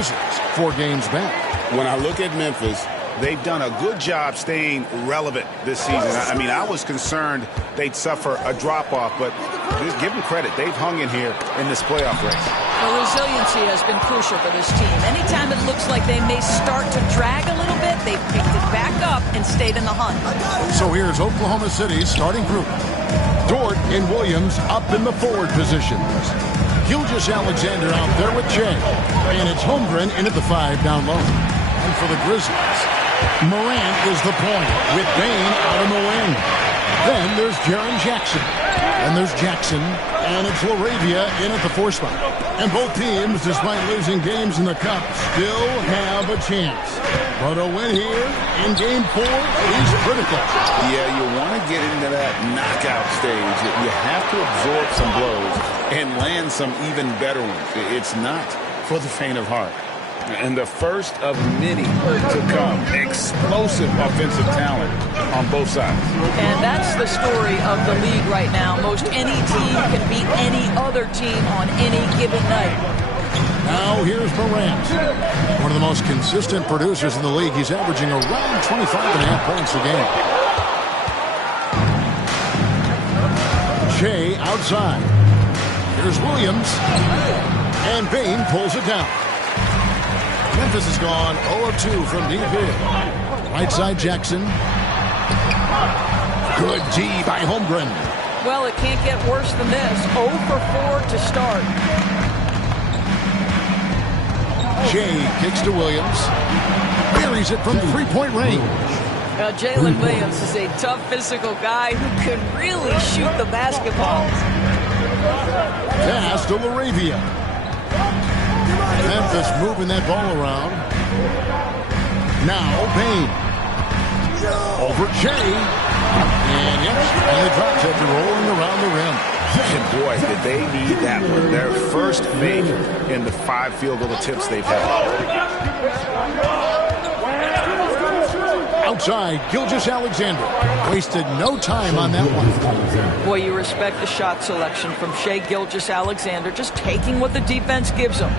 Grizzlies 4 games back. When I look at Memphis, they've done a good job staying relevant this season. I mean, I was concerned they'd suffer a drop-off, but just give them credit. They've hung in here in this playoff race. Well, resiliency has been crucial for this team. Anytime it looks like they may start to drag a little bit, they've picked it back up and stayed in the hunt. So here's Oklahoma City's starting group. Dort and Williams up in the forward positions. Gilgeous-Alexander out there with Jay. And it's Holmgren in at the 5 down low. And for the Grizzlies, Morant is the point with Bane out in the wing. Then there's Jaren Jackson. And there's Jackson. And it's LaRavia in at the 4 spot. And both teams, despite losing games in the Cup, still have a chance. But a win here in Game 4 is critical. Yeah, you want to get into that knockout stage. You have to absorb some blows and land some even better ones. It's not for the faint of heart. And the first of many to come. Explosive offensive talent on both sides. And that's the story of the league right now. Most any team can beat any other team on any given night. Now here's Morant. One of the most consistent producers in the league. He's averaging around 25.5 points a game. Shea outside. Here's Williams. And Bane pulls it down. Memphis has gone 0-2 from deep here. Right side Jackson. Good D by Holmgren. Well, it can't get worse than this. 0 for 4 to start. Jay kicks to Williams. Buries it from 3-point range. Jalen Williams is a tough physical guy who can really shoot the basketball. Pass to LaRavia. Memphis moving that ball around. Now Bane. Over Jay. And yes, finally drops after rolling around the rim. And boy, did they need that one. Their first make in the 5 field goal attempts they've had. Outside, Gilgeous-Alexander. Wasted no time on that one. Boy, you respect the shot selection from Shai Gilgeous-Alexander, just taking what the defense gives him.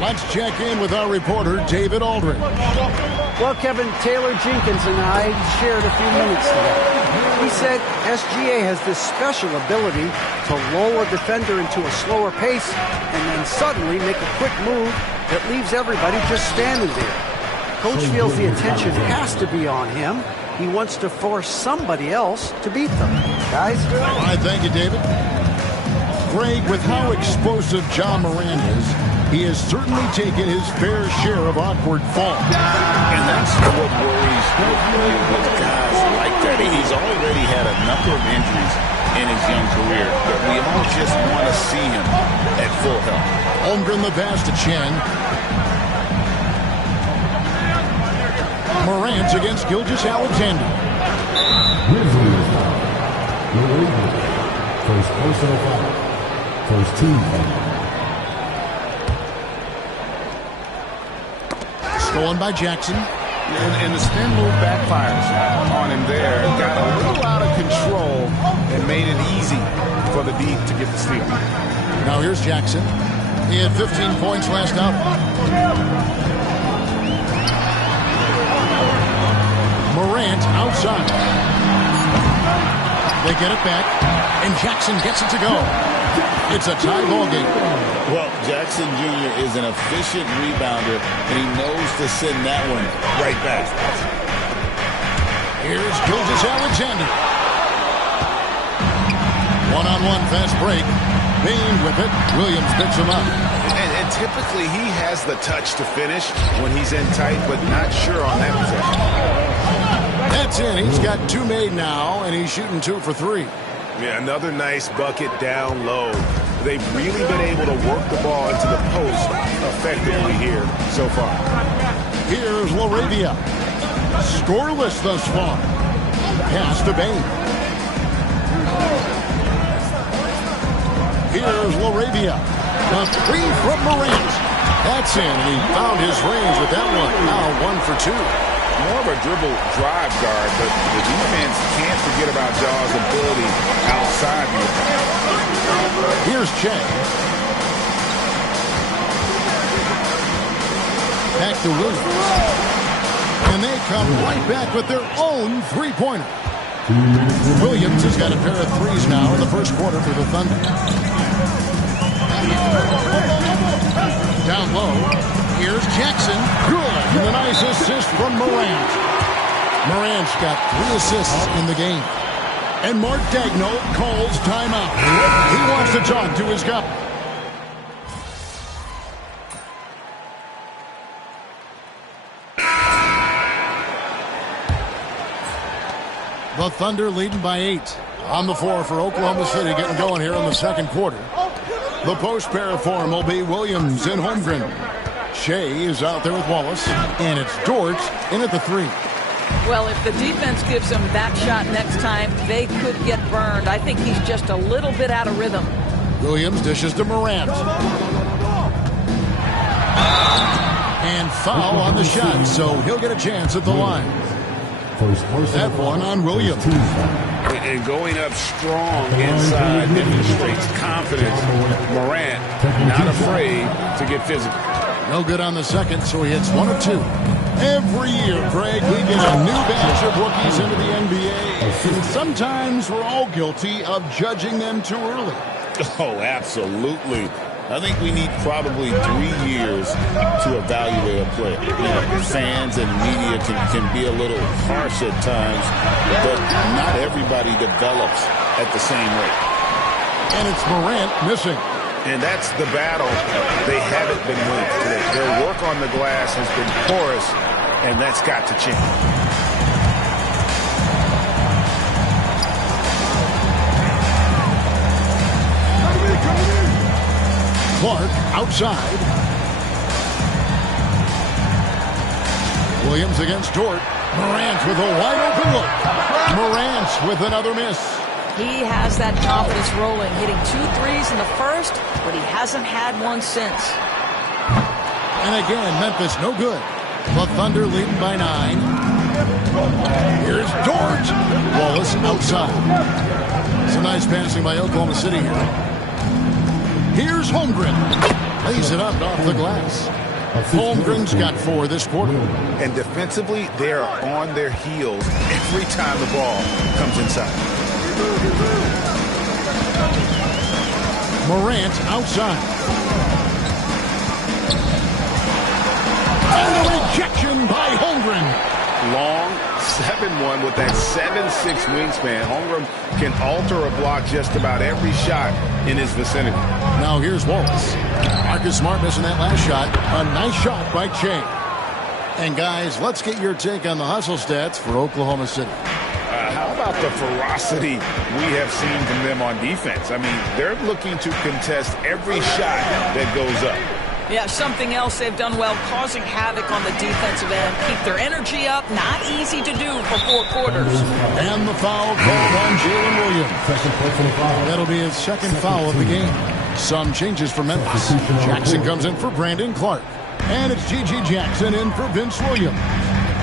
Let's check in with our reporter, David Aldridge. Well, Kevin, Taylor Jenkins and I shared a few minutes together. He said SGA has this special ability to lull a defender into a slower pace and then suddenly make a quick move that leaves everybody just standing there. Coach feels the attention has to be on him. He wants to force somebody else to beat them. Guys? All right, thank you, David. Greg, with how explosive Ja Morant is, he has certainly taken his fair share of awkward falls. And that's what worries with guys like that. He's already had a number of injuries in his young career, but we all just want to see him at full health. Holmgren the pass to Chen. Morant against Gilgeous-Alexander. First personal foul. First team foul. Stolen by Jackson. And the spin move backfires on him there. Got a little out of control and made it easy for the D to get the steal. Now here's Jackson. He had 15 points last out. Morant outside. They get it back, and Jackson gets it to go. It's a tie ball game. Well, Jackson Jr. is an efficient rebounder, and he knows to send that one right back. Here's Gilgeous-Alexander. One-on-one fast break. Bane with it. Williams picks him up. And typically he has the touch to finish when he's in tight, but not sure on that possession. That's in. He's got 2 made now, and he's shooting 2 for 3. Yeah, another nice bucket down low. They've really been able to work the ball into the post effectively here so far. Here's LaRavia. Scoreless thus far. Pass to Bane. Here's LaRavia. A 3 from Morant. That's in, and he found his range with that one. Now 1 for 2. More of a dribble drive guard, but the defense can't forget about Jaw's ability outside the attack. Here's Che. Back to Williams. And they come right back with their own three-pointer. Williams has got a pair of threes now in the first quarter for the Thunder. Down low, here's Jackson. Good. And a nice assist from Morant. Morant's got 3 assists in the game. And Mark Daigneault calls timeout. He wants to talk to his guy. The Thunder leading by 8. On the floor for Oklahoma City, getting going here in the second quarter. The post pair form will be Williams and Holmgren. Shea is out there with Wallace, and it's Dort in at the 3. Well, if the defense gives them that shot next time, they could get burned. I think he's just a little bit out of rhythm. Williams dishes to Morant. And foul on the shot, so he'll get a chance at the line. That one on Williams. And going up strong inside demonstrates confidence. Morant not afraid to get physical. No good on the second, so he hits 1 of 2. Every year, Greg, we get a new batch of rookies into the NBA. And sometimes we're all guilty of judging them too early. Oh, absolutely. I think we need probably 3 years to evaluate a player. You know, fans and media can be a little harsh at times, but not everybody develops at the same rate. And it's Morant missing. And that's the battle they haven't been winning today. Their work on the glass has been porous, and that's got to change. Clark outside. Williams against Dort. Morant with a wide open look. Morant with another miss. He has that confidence rolling, hitting 2 threes in the first, but he hasn't had one since. And again, Memphis no good. The Thunder leading by 9. Here's Dort. Wallace outside. Some nice passing by Oklahoma City here. Here's Holmgren. Lays it up off the glass. Holmgren's got 4 this quarter. And defensively, they are on their heels every time the ball comes inside. Morant outside. And the rejection by Holmgren. Long 7-1 with that 7'6" wingspan. Holmgren can alter a block just about every shot in his vicinity. Now here's Wallace. Marcus Smart missing that last shot. A nice shot by Che. And guys, let's get your take on the hustle stats for Oklahoma City. How about the ferocity we have seen from them on defense? I mean, they're looking to contest every shot that goes up. Yeah, something else they've done well, causing havoc on the defensive end. Keep their energy up. Not easy to do for 4 quarters. And the foul called on Jalen Williams. That'll be his second foul of the game. Some changes for Memphis. Jackson comes in for Brandon Clark. And it's G.G. Jackson in for Vince Williams.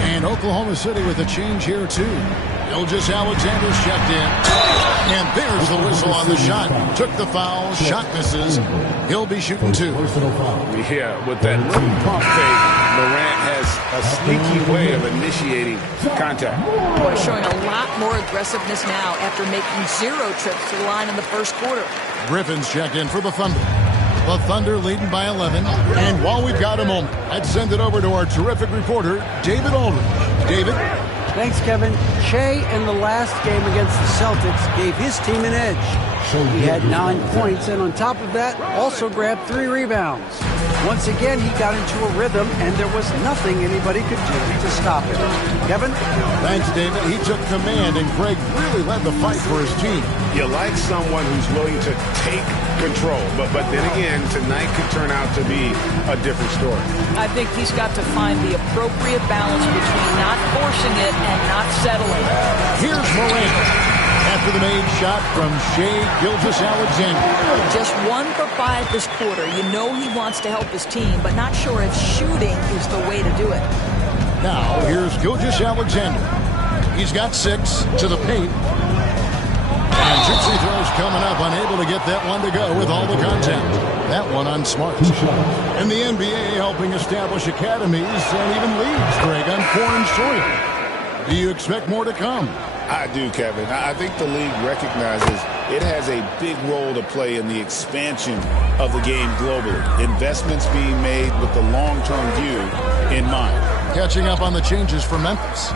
And Oklahoma City with a change here, too. Gilgeous-Alexander's checked in. And there's the whistle on the shot. Took the foul. Shot misses. He'll be shooting 2. Yeah, with that little pump fake, Morant has a sneaky way of initiating contact. Boy, showing a lot more aggressiveness now after making 0 trips to the line in the first quarter. Griffin's checked in for the Thunder. The Thunder leading by 11. And while we've got a moment, I'd send it over to our terrific reporter, David Aldridge. David? Thanks, Kevin. Shea in the last game against the Celtics gave his team an edge. He had 9 points, and on top of that, also grabbed 3 rebounds. Once again, he got into a rhythm, and there was nothing anybody could do to stop him. Kevin? Thanks, David. He took command, and Greg really led the fight for his team. You like someone who's willing to take control, but then again, tonight could turn out to be a different story. I think he's got to find the appropriate balance between not forcing it and not settling. Here's Morant. After the made shot from Shea Gilgeous-Alexander. Just 1 for 5 this quarter. You know he wants to help his team, but not sure if shooting is the way to do it. Now, here's Gilgeous-Alexander. He's got 6 to the paint. And Gypsy throws coming up, unable to get that one to go with all the contact. That one on Smart. And the NBA helping establish academies and even leagues, Greg, on foreign soil. Do you expect more to come? I do, Kevin. I think the league recognizes it has a big role to play in the expansion of the game globally. Investments being made with the long-term view in mind. Catching up on the changes for Memphis.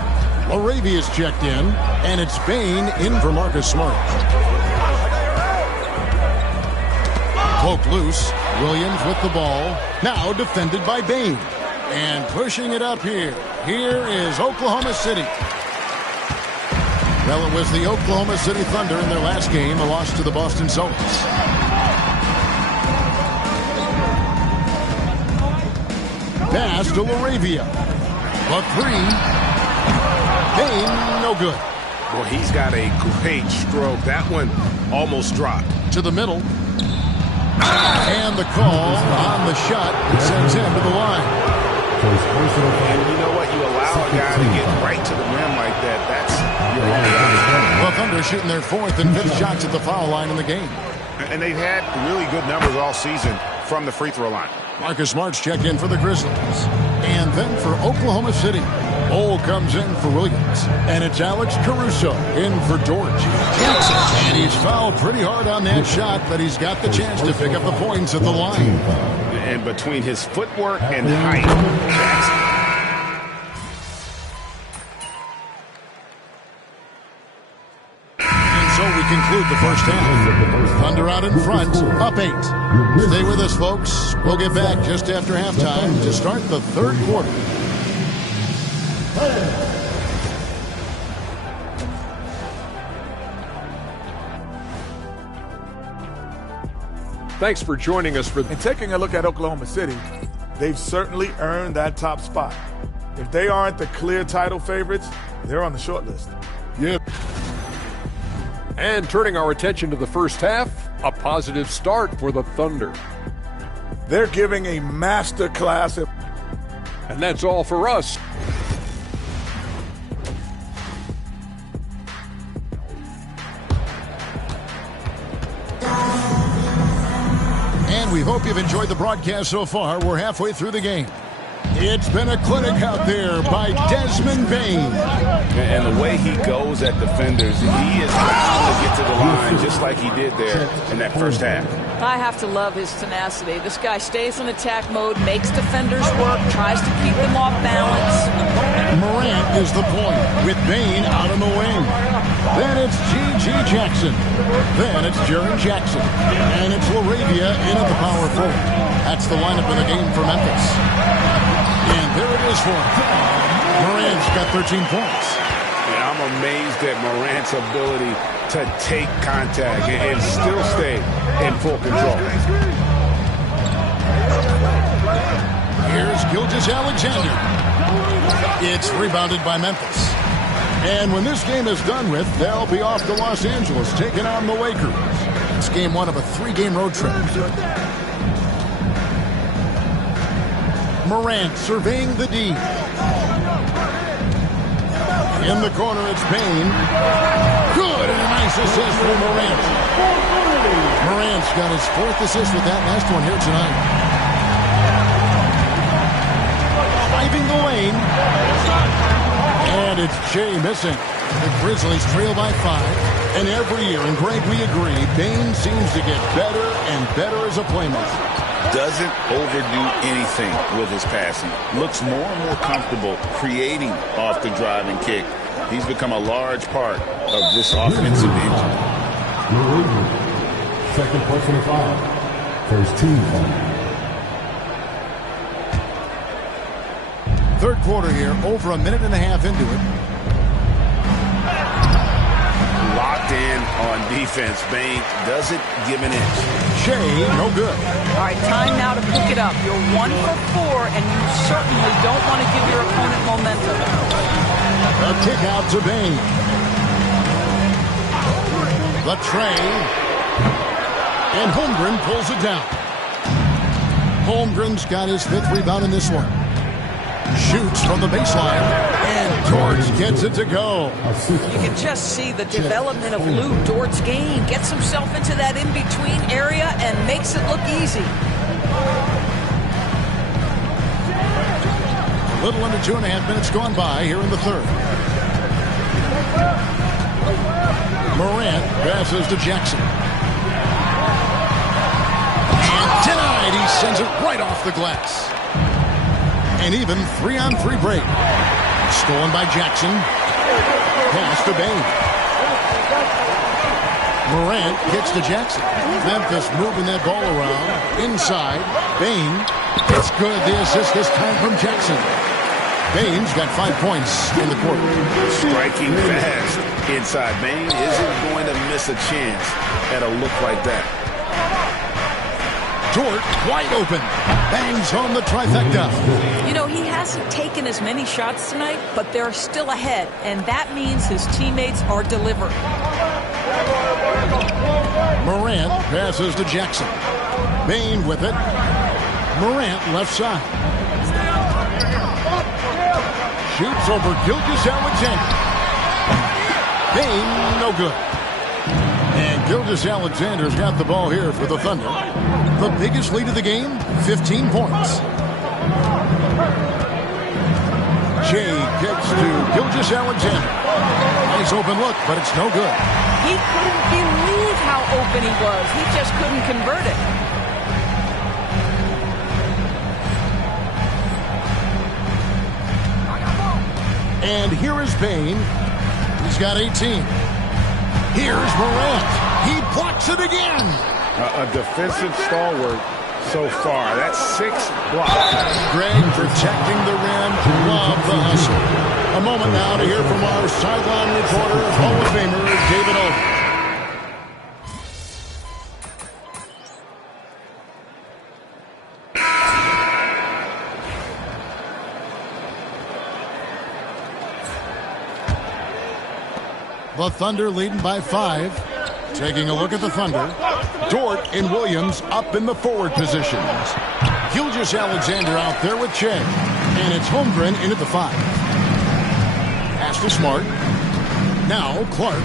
Laravia's checked in, and it's Bain in for Marcus Smart. Poked loose. Williams with the ball. Now defended by Bain. And pushing it up here. Here is Oklahoma City. Well, it was the Oklahoma City Thunder in their last game, a loss to the Boston Celtics. Pass to Laravia. The three. Bain, no good. Well, he's got a great stroke. That one almost dropped. To the middle. And the call on the shot sends him to the line. And you know what? You allow a guy to get right to the rim like that. That's your only option. Well, Thunder shooting their fourth and fifth shots at the foul line in the game. And they've had really good numbers all season from the free throw line. Marcus Smart's check in for the Grizzlies. And then for Oklahoma City, Ole comes in for Williams. And it's Alex Caruso in for George Jackson. And he's fouled pretty hard on that shot, but he's got the chance to pick up the points at the line. And between his footwork and height, Jackson. And so we conclude the first half. Thunder out in front, up 8. Stay with us, folks. We'll get back just after halftime to start the third quarter. Thanks for joining us for And taking a look at Oklahoma City, they've certainly earned that top spot. If they aren't the clear title favorites, they're on the short list. Yep. And turning our attention to the first half, a positive start for the Thunder. They're giving a master class. And that's all for us. And we hope you've enjoyed the broadcast so far. We're halfway through the game. It's been a clinic out there by Desmond Bain. And the way he goes at defenders, he is bound to get to the line just like he did there in that first half. I have to love his tenacity. This guy stays in attack mode, makes defenders work, tries to keep them off balance. Morant is the point with Bain out on the wing. Then it's G.G. Jackson. Then it's Jaren Jackson. And it's Laravia in at the power forward. That's the lineup in the game for Memphis. And there it is for him. Morant's got 13 points. Yeah, I'm amazed at Morant's ability to take contact and still stay in full control. Here's Gilgeous-Alexander. It's rebounded by Memphis. And when this game is done with, they'll be off to Los Angeles, taking on the Lakers. It's game 1 of a 3-game road trip. Morant surveying the D. In the corner, it's Bain. Good, and a nice assist for Morant. Morant's got his 4th assist with that last one here tonight. Driving the lane. And it's Jay missing. The Grizzlies trail by 5. And every year, and Greg, we agree, Bain seems to get better and better as a playmaker. Doesn't overdo anything with his passing. Looks more and more comfortable creating off the driving kick. He's become a large part of this offensive engine. Second personal foul. First team foul. Third quarter here, over a minute and a half into it. Locked in on defense. Bain doesn't give an inch. Shea, no good. All right, time now to pick it up. You're 1 for 4, and you certainly don't want to give your opponent momentum. A kick out to Bain. The tray. And Holmgren pulls it down. Holmgren's got his 5th rebound in this one. Shoots from the baseline and Dort gets it to go. You can just see the development of Lou Dort's game. Gets himself into that in-between area and makes it look easy. A little under 2.5 minutes gone by here in the third. Morant passes to Jackson. And denied. He sends it right off the glass. An even 3-on-3 break. Stolen by Jackson. Pass to Bain. Morant gets to Jackson. Memphis moving that ball around. Inside. Bain. It's good. The assist this time from Jackson. Bain's got 5 points in the quarter. Striking fast inside. Bain isn't going to miss a chance at a look like that. Dort wide open. Bangs home the trifecta. You know, he hasn't taken as many shots tonight, but they're still ahead, and that means his teammates are delivering. Morant passes to Jackson. Bain with it. Morant left side. Shoots over Gilgeous-Alexander. Bain, no good. And Gilgeous-Alexander's got the ball here for the Thunder. The biggest lead of the game, 15 points. Shea kicks to Gilgeous-Alexander. Nice open look, but it's no good. He couldn't believe how open he was. He just couldn't convert it. And here is Bain. He's got 18. Here's Morant. He blocks it again. A defensive stalwart so far. That's 6 blocks. Greg protecting the rim. Love the hustle. A moment now to hear from our sideline reporter, Hall of Famer David Olden. The Thunder leading by 5. Taking a look at the Thunder. Dort and Williams up in the forward positions. Gilgeous-Alexander out there with Shea. And it's Holmgren in at the 5. Pass to Smart. Now Clark.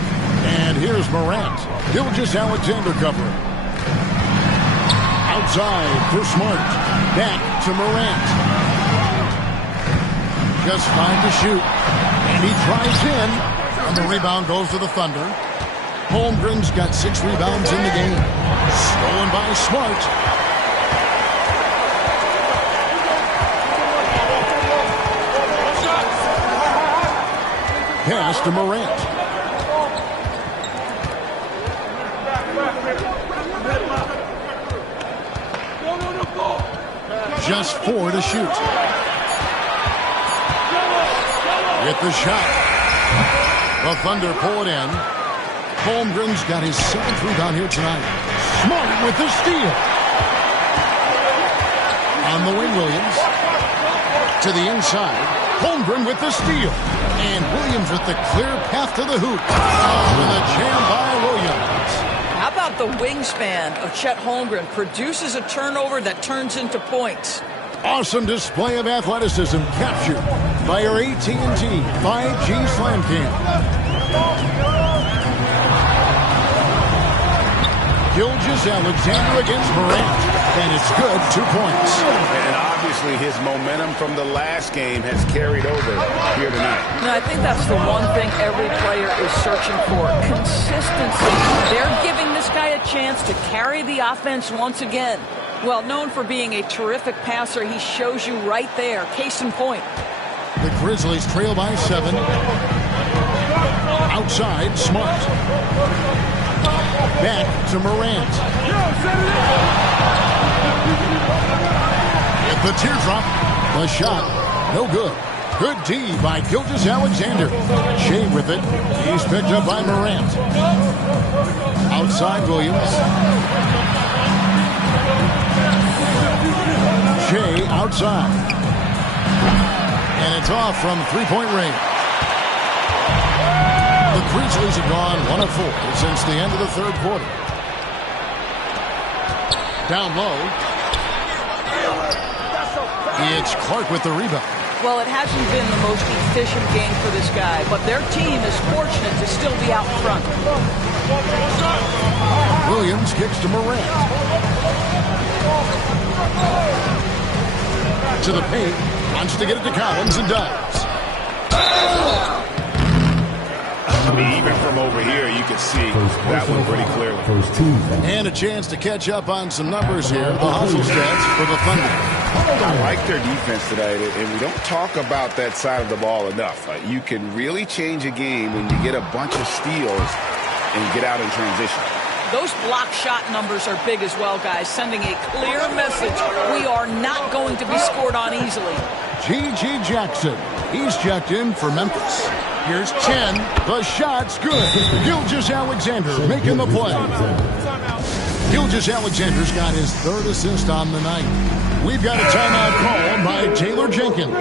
And here's Morant. Gilgeous-Alexander covering. Outside for Smart. Back to Morant. Just 5 to shoot. And he drives in. And the rebound goes to the Thunder. Holmgren's got 6 rebounds in the game. Stolen by Smart. Pass to Morant. Just 4 to shoot. Get the shot. The Thunder pull it in. Holmgren's got his 7th rebound here tonight. Smart with the steal. On the wing, Williams. To the inside. Holmgren with the steal. And Williams with the clear path to the hoop. With a jam by Williams. How about the wingspan of Chet Holmgren? Produces a turnover that turns into points. Awesome display of athleticism captured by our AT&T 5G Slam Cam. Gilgeous-Alexander against Morant. And it's good, 2 points. And obviously his momentum from the last game has carried over here tonight. No, I think that's the one thing every player is searching for. Consistency. They're giving this guy a chance to carry the offense once again. Well, known for being a terrific passer, he shows you right there. Case in point. The Grizzlies trail by 7. Outside, Smart. Back to Morant. At the teardrop, the shot, no good. Good D by Gilgeous-Alexander. Shea with it. He's picked up by Morant. Outside, Williams. Shea outside. And it's off from three-point range. The Grizzlies have gone 1 of 4 since the end of the third quarter. Down low. It's Clark with the rebound. Well, it hasn't been the most efficient game for this guy, but their team is fortunate to still be out front. Williams kicks to Morant. To the paint. Wants to get it to Collins and does. I mean, even from over here, you can see that one pretty clearly. And a chance to catch up on some numbers here. The hustle stats for the Thunder. I like their defense today, and we don't talk about that side of the ball enough. You can really change a game when you get a bunch of steals and get out in transition. Those block shot numbers are big as well, guys, sending a clear message. We are not going to be scored on easily. G.G. Jackson. He's checked in for Memphis. Here's Chen. The shot's good. Gilgeous-Alexander making the play. Gilgeous-Alexander's got his third assist on the night. We've got a timeout called by Taylor Jenkins.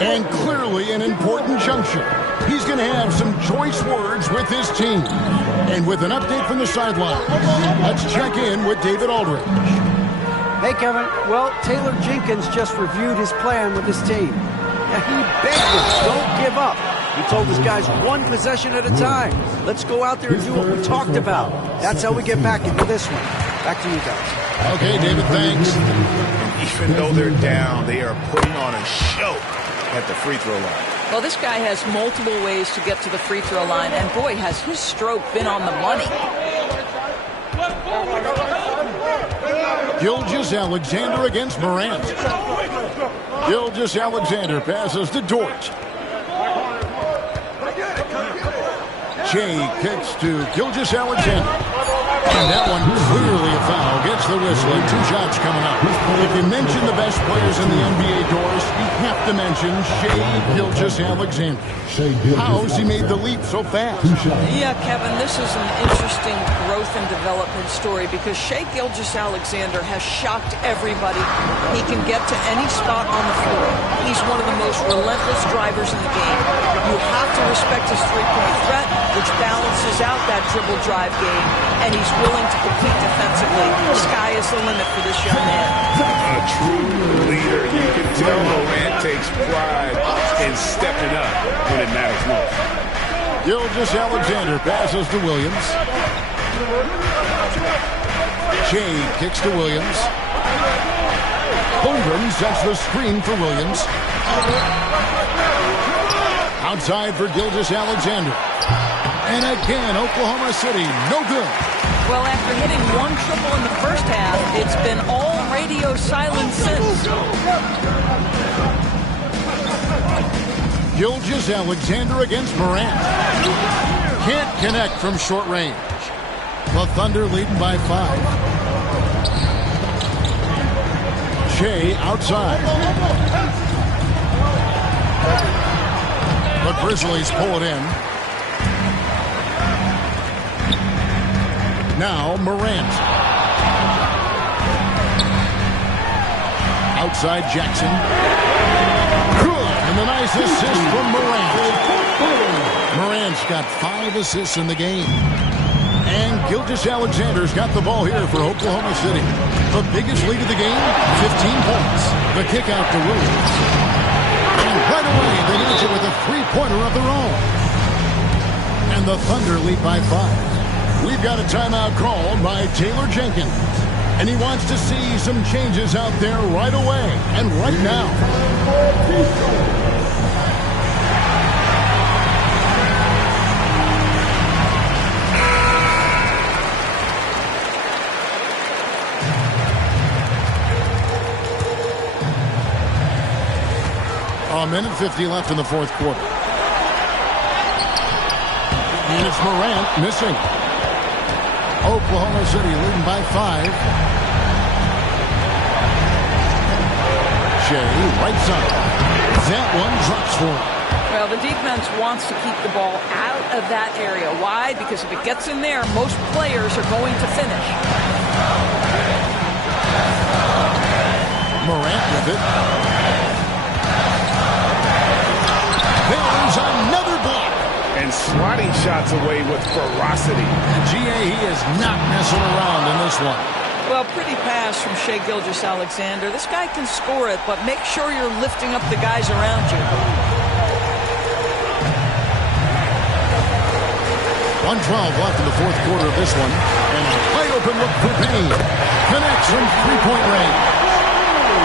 And clearly an important juncture. He's going to have some choice words with his team. And with an update from the sideline, let's check in with David Aldridge. Hey, Kevin. Well, Taylor Jenkins just reviewed his plan with his team. He begged them, don't give up. He told his guys one possession at a time. Let's go out there and do what we talked about. That's how we get back into this one. Back to you guys. Okay, David, thanks. Even though they're down, they are putting on a show at the free throw line. Well, this guy has multiple ways to get to the free throw line, and boy, has his stroke been on the money. Gilgeous-Alexander against Morant. Gilgeous-Alexander passes to Dort. Shea kicks to Gilgeous-Alexander. And that one clearly a foul. Gets the whistle and 2 shots coming up. If you mention the best players in the NBA, Doris, you have to mention Shea Gilgeous-Alexander. How's he made the leap so fast? Yeah, Kevin, this is an interesting growth and development story because Shea Gilgeous-Alexander has shocked everybody. He can get to any spot on the floor. He's one of the most relentless drivers in the game. You have to respect his three-point threat, which balances out that dribble drive game, and he's willing to compete defensively. The sky is the limit for this young man. A true leader. You can tell Morant takes pride in stepping up when it matters most. Gilgeous-Alexander passes to Williams. Shea kicks to Williams. Holmgren sets the screen for Williams. Outside for Gilgeous-Alexander. And again, Oklahoma City, no good. Well, after hitting 1 triple in the first half, it's been all radio silence since. Gilgeous-Alexander against Morant. Can't connect from short range. The Thunder leading by 5. Shea outside. The Grizzlies pull it in. Now Morant. Outside Jackson. Good. And the nice assist from Morant. Morant's got 5 assists in the game. And Gilgeous-Alexander's got the ball here for Oklahoma City. The biggest lead of the game, 15 points. The kick out to Williams. And right away, they answer with a 3-pointer of their own. And the Thunder lead by 5. We've got a timeout called by Taylor Jenkins. And he wants to see some changes out there right away and right now. A minute 50 left in the 4th quarter. And it's Morant missing. Oklahoma City leading by 5. Shea, right side. That one drops for him. Well, the defense wants to keep the ball out of that area. Why? Because if it gets in there, most players are going to finish. Morant with it. There's another block. And swatting shots away with ferocity. G.A., he is not messing around in this one. Well, pretty pass from Shai Gilgeous-Alexander. This guy can score it, but make sure you're lifting up the guys around you. 1:12 left in the fourth quarter of this one. And a wide open look for Payne. Connects from three-point range.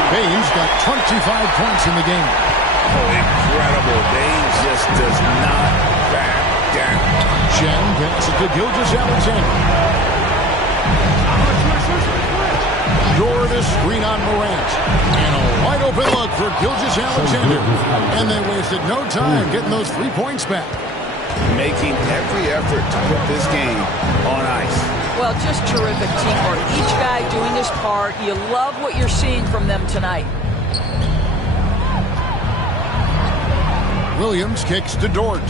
Payne's got 25 points in the game. Oh, incredible. Payne just does not back down. Chen gets it to Gilgeous-Alexander. Door to screen on Morant. And a wide open look for Gilgeous-Alexander. And they wasted no time getting those 3 points back. Making every effort to put this game on ice. Well, just terrific teamwork. Each guy doing his part. You love what you're seeing from them tonight. Williams kicks to Dort.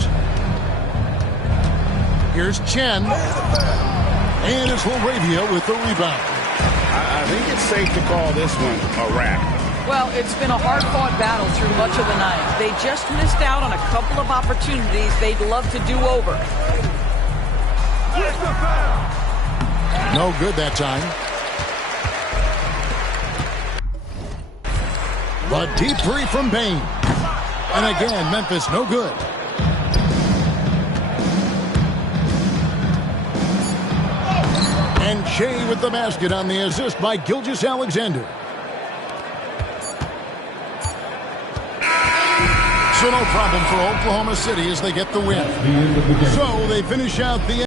Here's Chen. And it's LaRavia with the rebound. I think it's safe to call this one a wrap. Well, it's been a hard-fought battle through much of the night. They just missed out on a couple of opportunities they'd love to do over. No good that time. The deep three from Payne. And again, Memphis no good. And Shai with the basket on the assist by Gilgeous-Alexander. So no problem for Oklahoma City as they get the win. So they finish out the